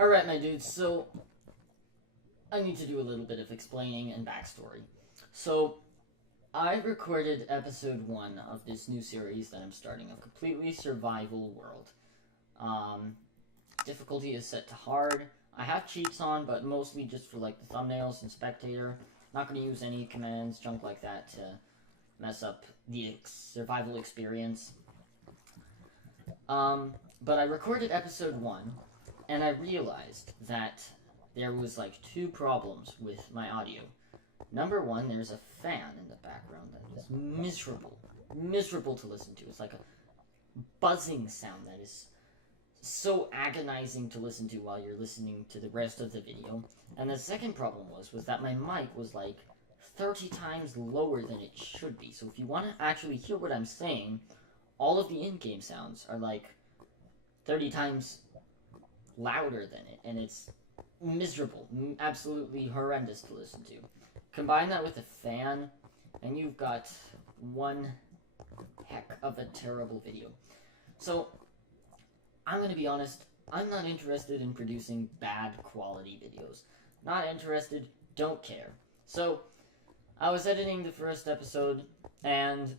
Alright, my dudes, so I need to do a little bit of explaining and backstory. So, I recorded episode 1 of this new series that I'm starting, of Completely Survival World. Difficulty is set to hard. I have cheats on, but mostly just for like the thumbnails and spectator. Not going to use any commands, junk like that to mess up the survival experience. But I recorded episode 1, and I realized that there was like 2 problems with my audio. Number 1, there's a fan in the background that is miserable to listen to. It's like a buzzing sound that is so agonizing to listen to while you're listening to the rest of the video. And the second problem was that my mic was like 30 times lower than it should be. So if you want to actually hear what I'm saying, all of the in-game sounds are like 30 times louder than it, and it's miserable, absolutely horrendous to listen to. Combine that with a fan, and you've got one heck of a terrible video. So, I'm going to be honest, I'm not interested in producing bad quality videos. Not interested, don't care. So, I was editing the first episode, and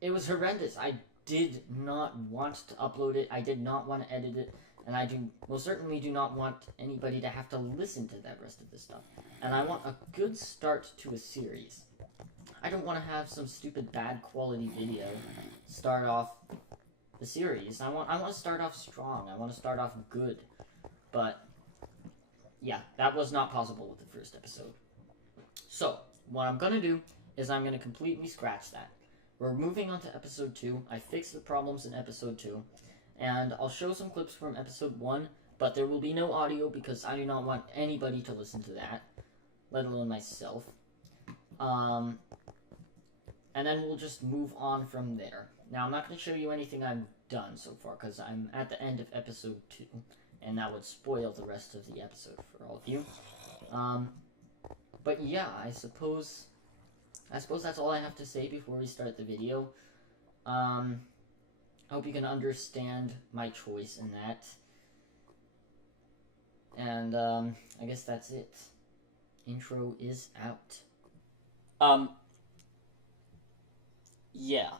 it was horrendous. I did not want to upload it, I did not want to edit it, and I most certainly do not want anybody to have to listen to that rest of this stuff. And I want a good start to a series. I don't want to have some stupid bad quality video start off the series. I want to start off strong. I want to start off good. But yeah, that was not possible with the first episode. So, what I'm going to do is I'm going to completely scratch that. We're moving on to episode 2. I fixed the problems in episode 2. And I'll show some clips from episode 1, but there will be no audio because I do not want anybody to listen to that, let alone myself. And then we'll just move on from there. Now, I'm not going to show you anything I've done so far, because I'm at the end of episode 2, and that would spoil the rest of the episode for all of you. But yeah, I suppose that's all I have to say before we start the video. I hope you can understand my choice in that. And, I guess that's it. Intro is out. Yeah.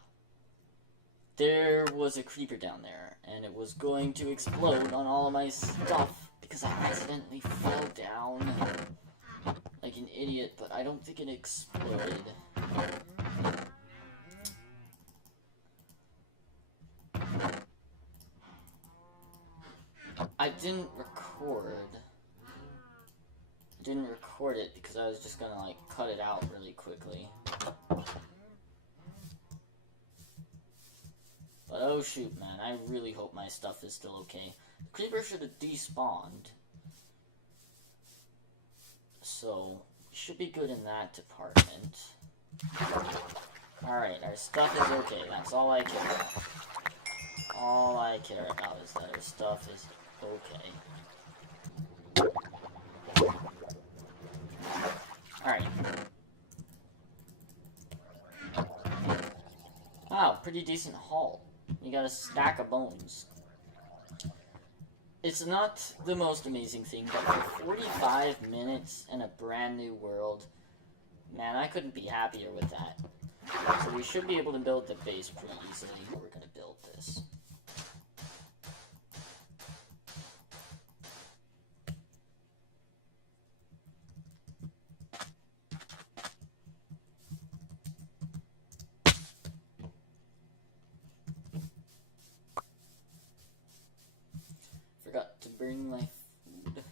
There was a creeper down there, and it was going to explode on all of my stuff because I accidentally fell down like an idiot, but I don't think it exploded. I didn't record it because I was just gonna like cut it out really quickly. But oh shoot, man, I really hope my stuff is still okay. The creeper should have despawned. So, we should be good in that department. Alright, our stuff is okay, that's all I care about. All I care about is that our stuff is okay. Alright. Wow, pretty decent haul. You got a stack of bones. It's not the most amazing thing, but for 45 minutes in a brand new world, man, I couldn't be happier with that. So we should be able to build the base pretty easily. We're going to build this. Forgot to bring my food.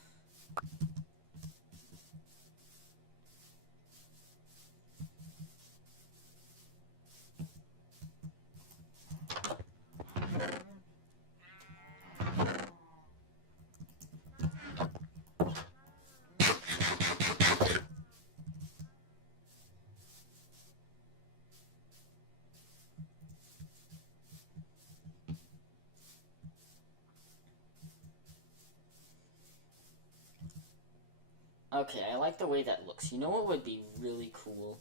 Okay, I like the way that looks. You know what would be really cool?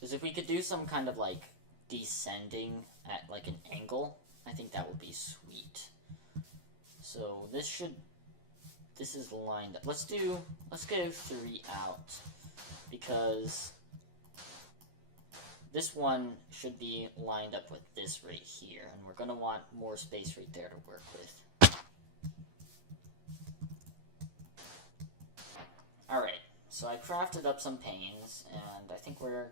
Is if we could do some kind of, like, descending at, like, an angle. I think that would be sweet. So, this should this is lined up. Let's go 3 out, because this one should be lined up with this right here, and we're going to want more space right there to work with. Alright, so I crafted up some panes, and I think we're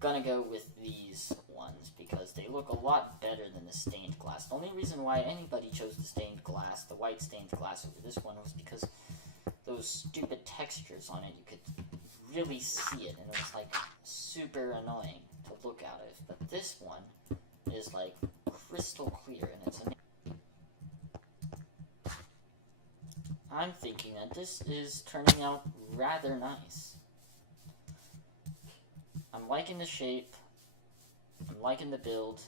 gonna go with these ones because they look a lot better than the stained glass. The only reason why anybody chose the stained glass, the white stained glass over this one, was because those stupid textures on it, you could really see it, and it was like super annoying to look at it. But this one is like crystal clear, and it's amazing. I'm thinking that this is turning out rather nice. I'm liking the shape. I'm liking the build.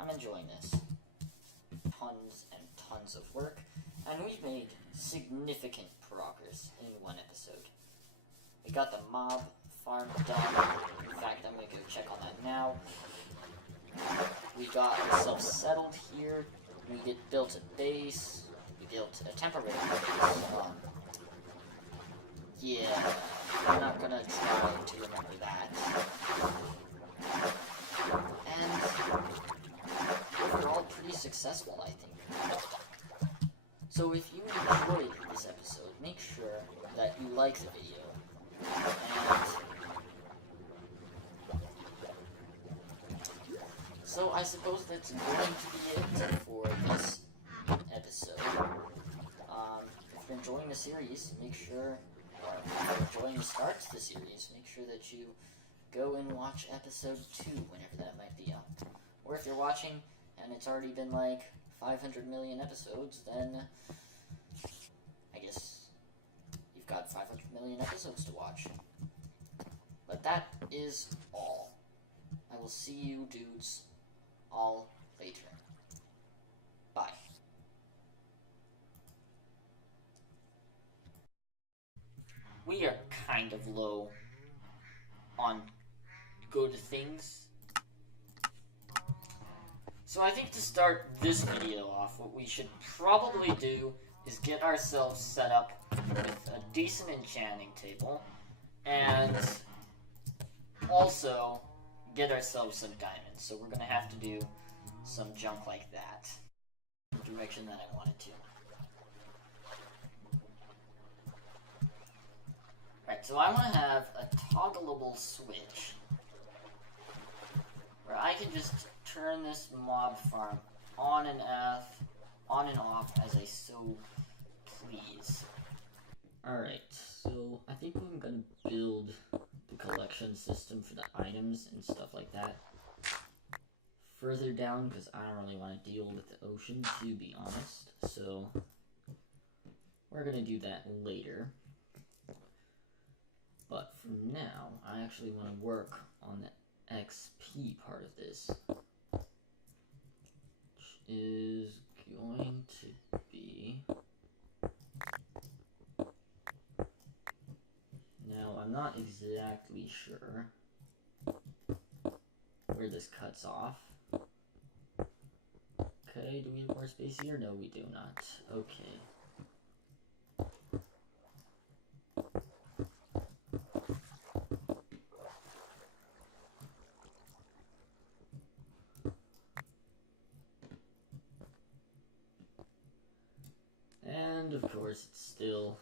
I'm enjoying this. Tons and tons of work, and we've made significant progress in one episode. We got the mob farm done. In fact, I'm going to go check on that now. We got ourselves settled here. We built a base. We built a temporary base. Yeah, I'm not gonna try to remember that. And overall, pretty successful, I think. So if you enjoyed this episode, make sure that you like the video. And so I suppose that's going to be it for this episode. If you're enjoying the series, make sure, or if you're enjoying the start to the series, make sure that you go and watch episode 2 whenever that might be up. Or if you're watching and it's already been like 500 million episodes, then I guess you've got 500 million episodes to watch. But that is all. I will see you dudes all later. Bye. We are kind of low on good things. So I think to start this video off, what we should probably do is get ourselves set up with a decent enchanting table, and also get ourselves some diamonds. So we're going to have to do some junk like that. The direction that I wanted to. Right, so I want to have a toggleable switch where I can just turn this mob farm on and off as I so please. Alright, so I think I'm going to build the collection system for the items and stuff like that further down, because I don't really want to deal with the ocean, to be honest. So we're going to do that later. But for now, I actually want to work on the XP part of this, which is going to be... Now, I'm not exactly sure where this cuts off. Okay, do we have more space here? No, we do not. Okay. And of course, it still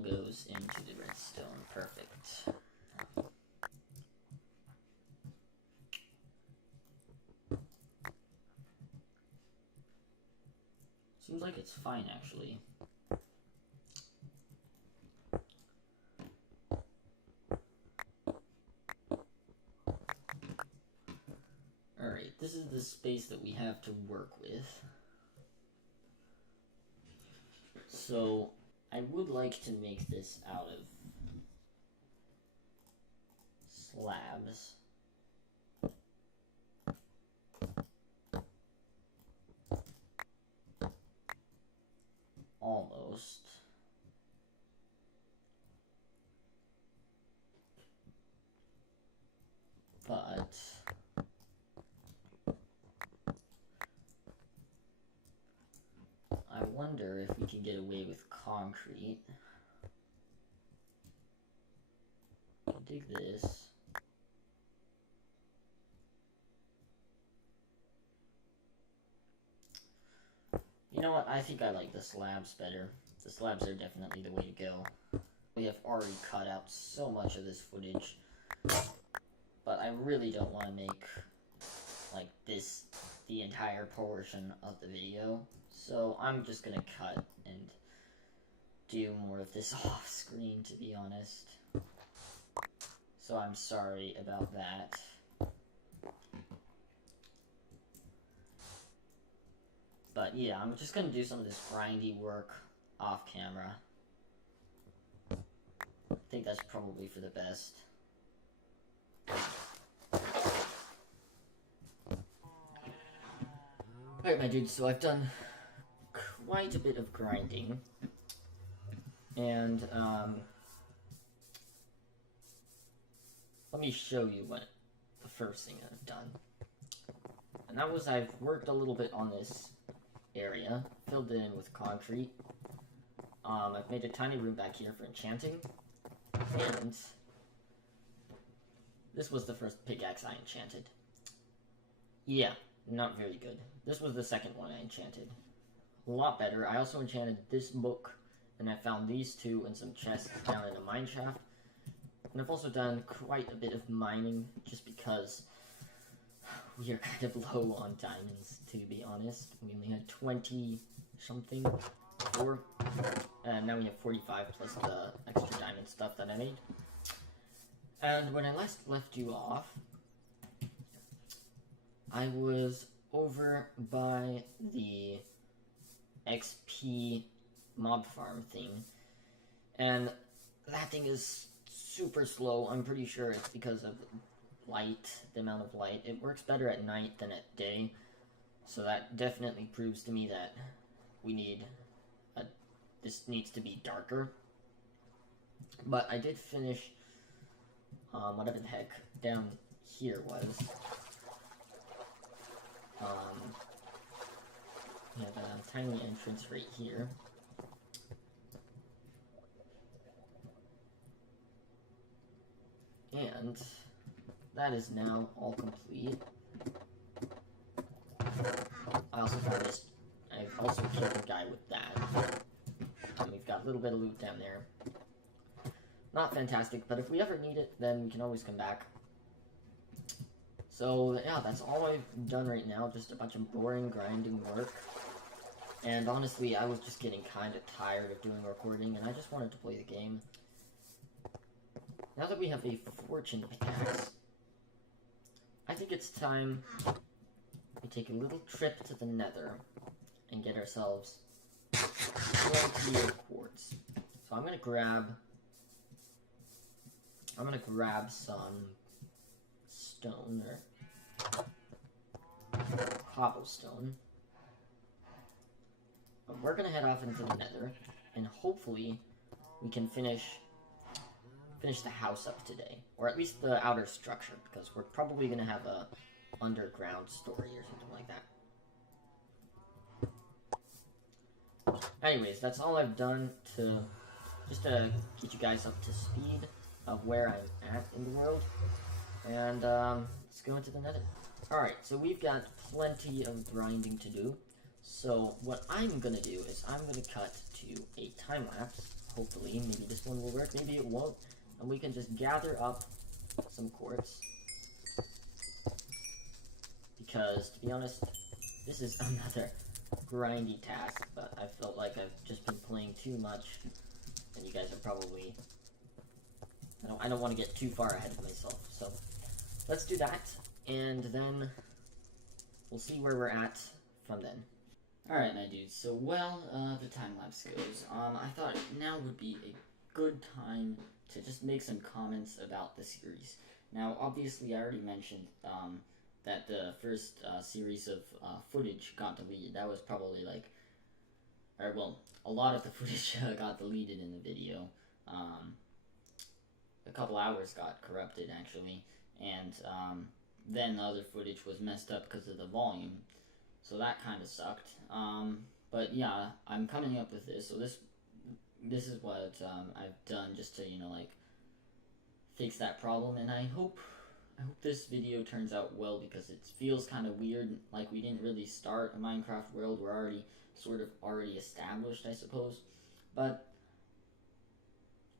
goes into the redstone. Perfect. Seems like it's fine, actually. Alright, this is the space that we have to work with. So, I would like to make this out of slabs. Almost. But wonder if we can get away with concrete. Dig this. You know what? I think I like the slabs better. The slabs are definitely the way to go. We have already cut out so much of this footage, but I really don't want to make like this the entire portion of the video, so I'm just gonna cut and do more of this off screen, to be honest. So I'm sorry about that. But yeah, I'm just gonna do some of this grindy work off camera. I think that's probably for the best. Alright, my dudes, so I've done quite a bit of grinding. And, let me show you what the first thing I've done. And that was I've worked a little bit on this area, filled it in with concrete. I've made a tiny room back here for enchanting. And this was the first pickaxe I enchanted. Yeah, not very good. This was the second one I enchanted. A lot better. I also enchanted this book, and I found these two and some chests down in a mine shaft. And I've also done quite a bit of mining, just because we are kind of low on diamonds, to be honest. We only had 20-something before, and now we have 45 plus the extra diamond stuff that I made. And when I last left you off, I was over by the XP mob farm thing, and that thing is super slow. I'm pretty sure it's because of light, the amount of light. It works better at night than at day, so that definitely proves to me that we need this needs to be darker. But I did finish whatever the heck down here was. We have a tiny entrance right here. And that is now all complete. I also found this. I've also killed a guy with that. And we've got a little bit of loot down there. Not fantastic, but if we ever need it, then we can always come back. So, yeah, that's all I've done right now. Just a bunch of boring, grinding work. And honestly, I was just getting kind of tired of doing recording, and I just wanted to play the game. Now that we have a fortune pickaxe, I think it's time we take a little trip to the nether and get ourselves plenty of quartz. So I'm gonna grab some stone, or cobblestone. But we're gonna head off into the nether, and hopefully we can finish the house up today, or at least the outer structure, because we're probably gonna have a underground story or something like that. Anyways, that's all I've done to get you guys up to speed of where I'm at in the world, and let's go into the nether. Alright, so we've got plenty of grinding to do, so what I'm gonna do is I'm gonna cut to a time lapse. Hopefully, maybe this one will work, maybe it won't, and we can just gather up some quartz, because to be honest, this is another grindy task, but I felt like I've just been playing too much, and you guys are probably, I don't want to get too far ahead of myself, so let's do that, and then we'll see where we're at from then. Alright, my dudes, so the time-lapse goes, I thought now would be a good time to just make some comments about the series. Now, obviously, I already mentioned, that the first, series of, footage got deleted. That was probably, like, a lot of the footage got deleted in the video. A couple hours got corrupted, actually, and, then the other footage was messed up because of the volume. So that kind of sucked. But yeah, I'm coming up with this. So this is what I've done just to like fix that problem, and I hope this video turns out well, because it feels kind of weird, like we didn't really start a Minecraft world. We're already sort of already established, I suppose. But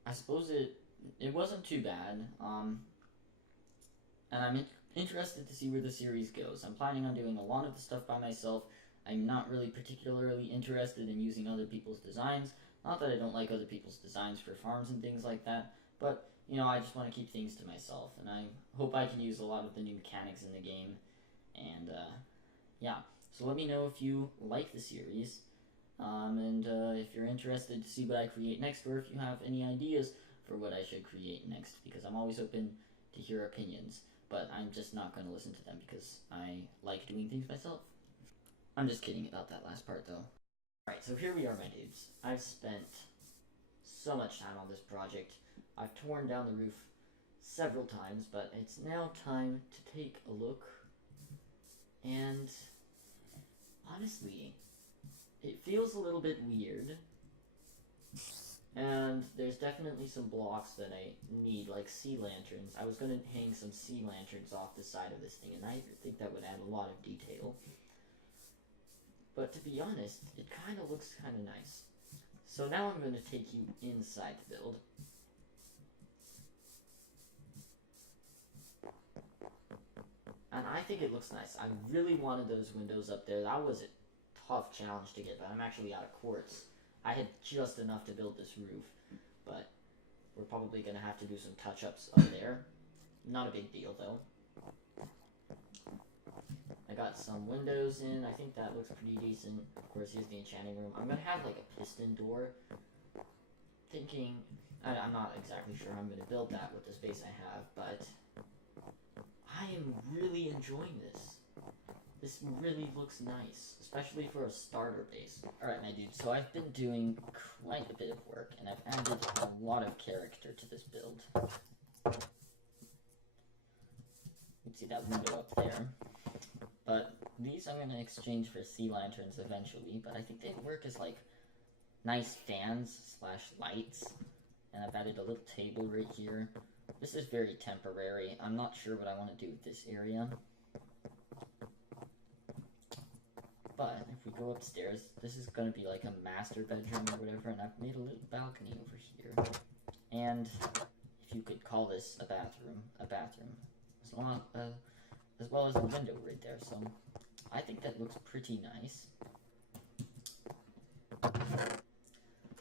I suppose it wasn't too bad. And I'm interested to see where the series goes. I'm planning on doing a lot of the stuff by myself. I'm not really particularly interested in using other people's designs. Not that I don't like other people's designs for farms and things like that, but I just want to keep things to myself, and I hope I can use a lot of the new mechanics in the game. And yeah, so let me know if you like the series, and if you're interested to see what I create next, or if you have any ideas for what I should create next, because I'm always open to hear opinions, but I'm just not going to listen to them because I like doing things myself. I'm just kidding about that last part, though. Alright, so here we are, my dudes. I've spent so much time on this project. I've torn down the roof several times, but it's now time to take a look. And honestly, it feels a little bit weird. And there's definitely some blocks that I need, like sea lanterns. I was going to hang some sea lanterns off the side of this thing, and I think that would add a lot of detail. But to be honest, it kind of looks kind of nice. So now I'm going to take you inside the build. And I think it looks nice. I really wanted those windows up there. That was a tough challenge to get, but I'm actually out of quartz. I had just enough to build this roof, but we're probably going to have to do some touch-ups up there. Not a big deal, though. I got some windows in. I think that looks pretty decent. Of course, here's the enchanting room. I'm going to have, like, a piston door. I'm not exactly sure how I'm going to build that with the space I have, but I am really enjoying this. This really looks nice, especially for a starter base. Alright, my dude, so I've been doing quite a bit of work, and I've added a lot of character to this build. You can see that window up there. But these I'm going to exchange for sea lanterns eventually, but I think they work as, like, nice fans / lights. And I've added a little table right here. This is very temporary. I'm not sure what I want to do with this area. But if we go upstairs, this is going to be like a master bedroom or whatever, and I've made a little balcony over here. And if you could call this a bathroom, as well as a window right there. So I think that looks pretty nice.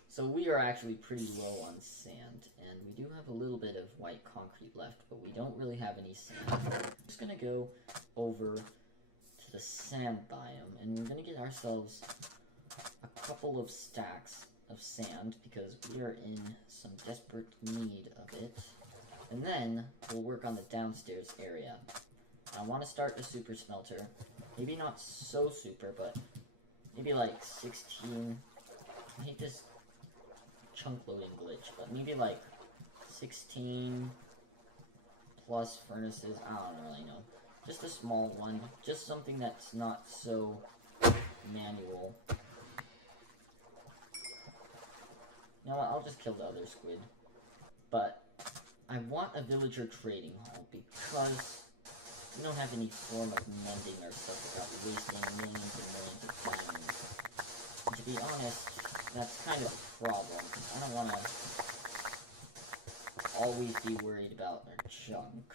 So we are actually pretty low on sand, and we do have a little bit of white concrete left, but we don't really have any sand. I'm just going to go over to the sand biome, and we're going to get ourselves a couple of stacks of sand, because we are in some desperate need of it. And then we'll work on the downstairs area. I want to start a super smelter. Maybe not so super, but maybe like 16. I hate this chunk loading glitch, but maybe like 16 plus furnaces. I don't really know. Just a small one. Just something that's not so manual. You know what? I'll just kill the other squid. But I want a villager trading hall, because we don't have any form of mending our stuff without wasting millions and millions of diamonds. And to be honest, that's kind of a problem, because I don't want to always be worried about our junk.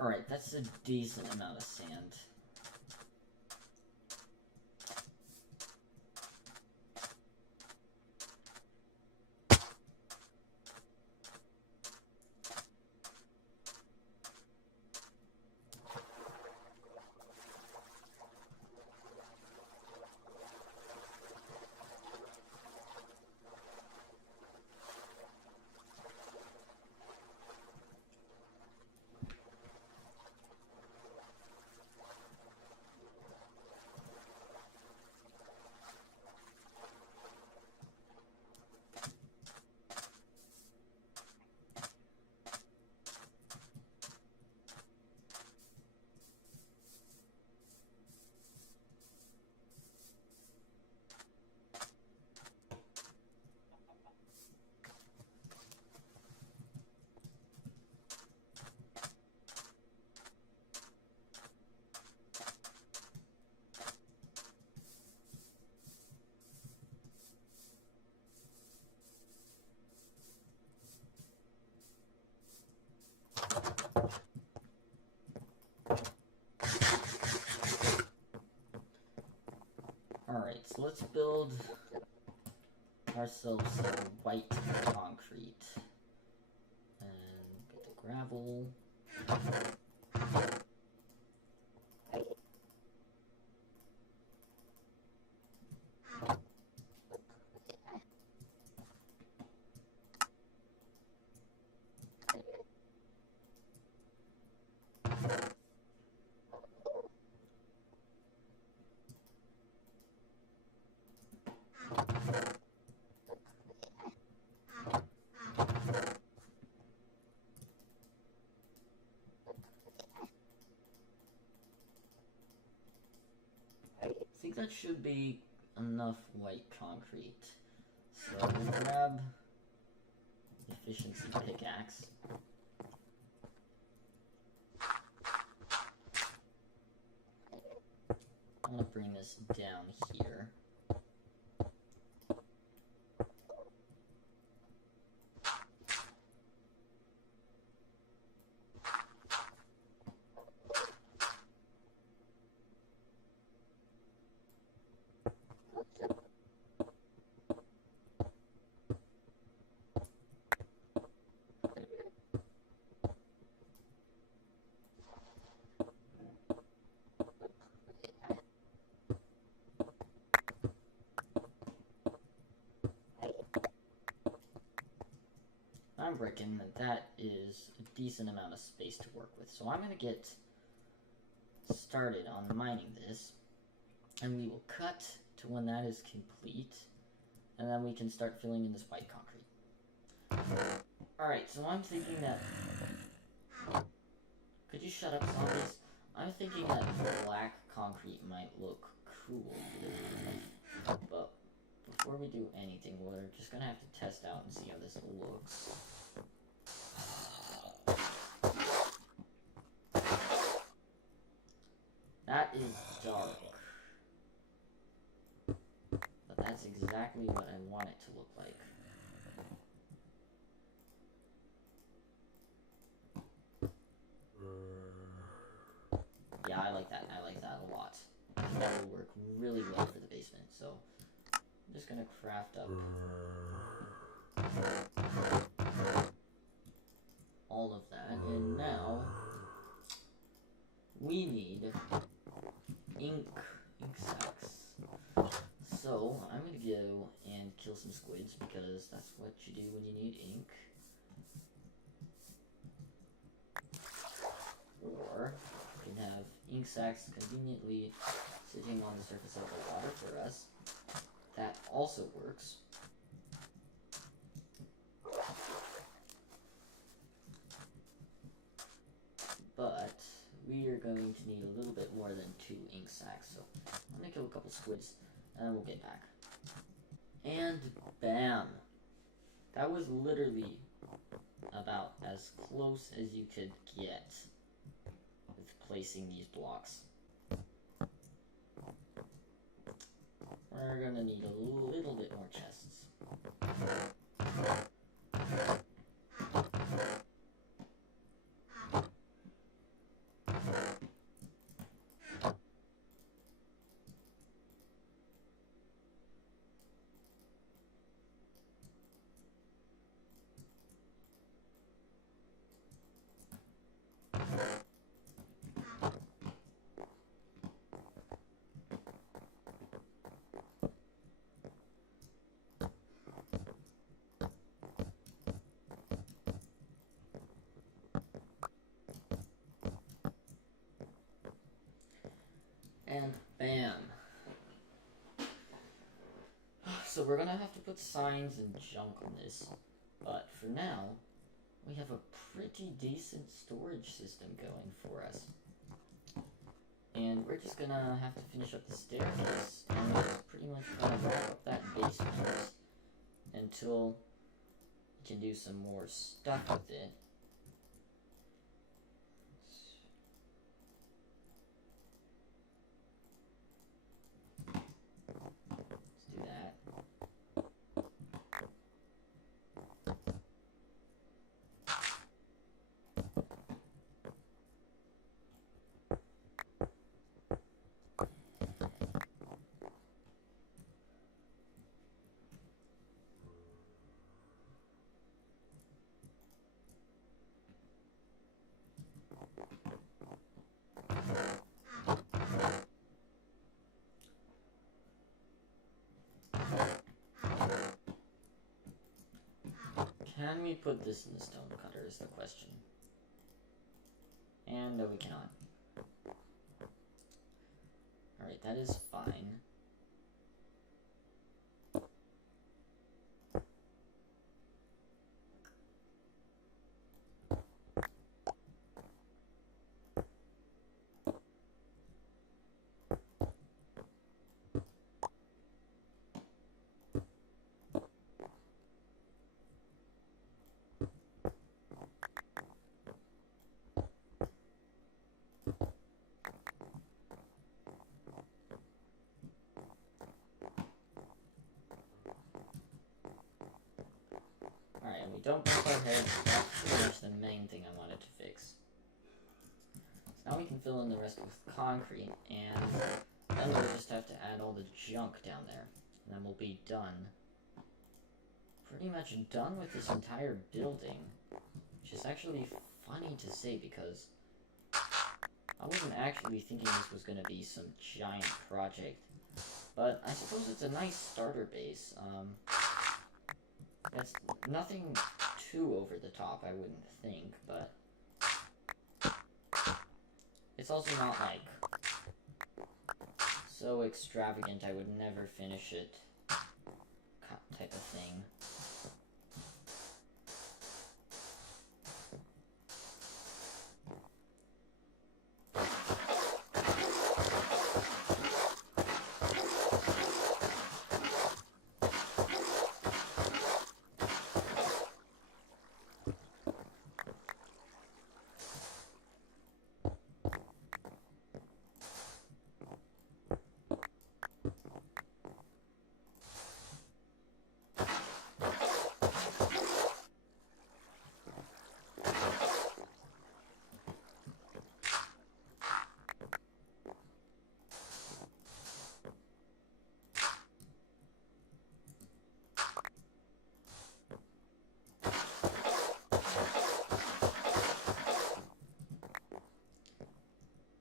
Alright, that's a decent amount of sand. Alright, so let's build ourselves some white concrete. And get the gravel. I think that should be enough white concrete. So we'll grab efficiency pickaxe. I'm gonna bring this down here. I'm reckoning that that is a decent amount of space to work with. So I'm going to get started on mining this, and we will cut to when that is complete, and then we can start filling in this white concrete. Alright, so I'm thinking that... Could you shut up, zombies? I'm thinking that black concrete might look cool, but before we do anything, we're just gonna have to test out and see how this looks. That is dark. But that's exactly what I want it to look like. Yeah, I like that. I like that a lot. That will work really well for the basement, so I'm just gonna craft up all of that, and now we need ink sacks. So I'm gonna go and kill some squids because that's what you do when you need ink. Or we can have ink sacks conveniently sitting on the surface of the water for us. That also works. But we are going to need a little bit more than 2 ink sacks, so I'm gonna kill a couple squids and then we'll get back. And bam! That was literally about as close as you could get with placing these blocks. We're gonna need a little bit more chests. And bam. So we're gonna have to put signs and junk on this, but for now, we have a pretty decent storage system going for us. And we're just gonna have to finish up the staircase, and we're just pretty much gonna wrap up that basement until we can do some more stuff with it. Let's do that. Can we put this in the stone cutter is the question. And no, we cannot. Alright, that is fine. Alright, and we don't bump our head. That's pretty much the main thing I wanted to fix. So now we can fill in the rest with concrete, and then we'll just have to add all the junk down there. And then we'll be done. Pretty much done with this entire building. Which is actually funny to say because I wasn't actually thinking this was going to be some giant project. But I suppose it's a nice starter base. It's nothing too over the top, I wouldn't think, but it's also not like so extravagant I would never finish it type of thing.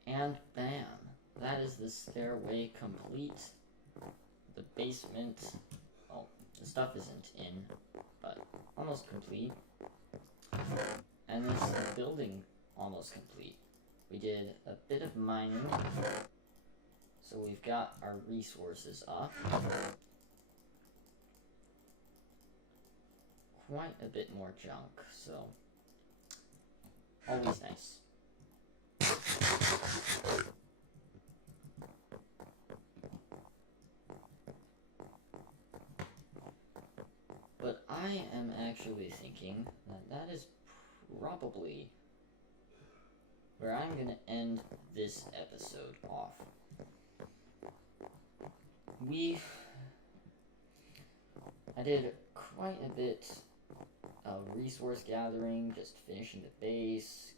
And bam, that is the stairway complete. The basement, oh, the stuff isn't in, but almost complete. And this building almost complete. We did a bit of mining, so we've got our resources up. Quite a bit more junk, so always nice. But I am actually thinking that that is probably where I'm going to end this episode off. I did quite a bit of resource gathering, just finishing the base,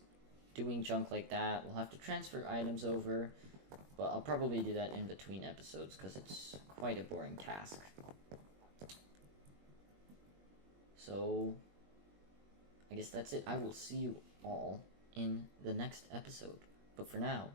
doing junk like that. We'll have to transfer items over, but I'll probably do that in between episodes because it's quite a boring task. So, I guess that's it. I will see you all in the next episode. But for now,